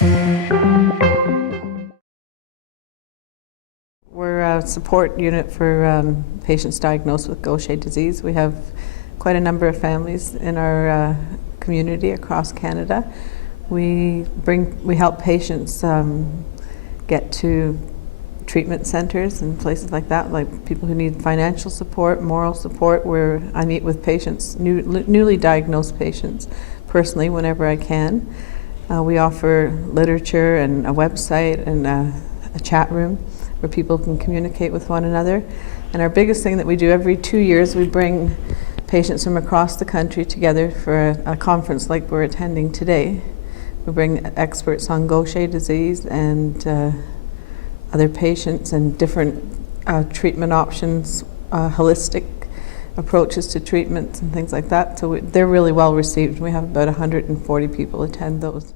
We're a support unit for patients diagnosed with Gaucher disease. We have quite a number of families in our community across Canada. We help patients get to treatment centres and places like that, like people who need financial support, moral support, where I meet with patients, newly diagnosed patients, personally whenever I can. We offer literature and a website and a chat room where people can communicate with one another. And our biggest thing that we do every 2 years, we bring patients from across the country together for a conference like we're attending today. We bring experts on Gaucher disease and other patients and different treatment options, holistic approaches to treatments and things like that. So they're really well received. We have about 140 people attend those.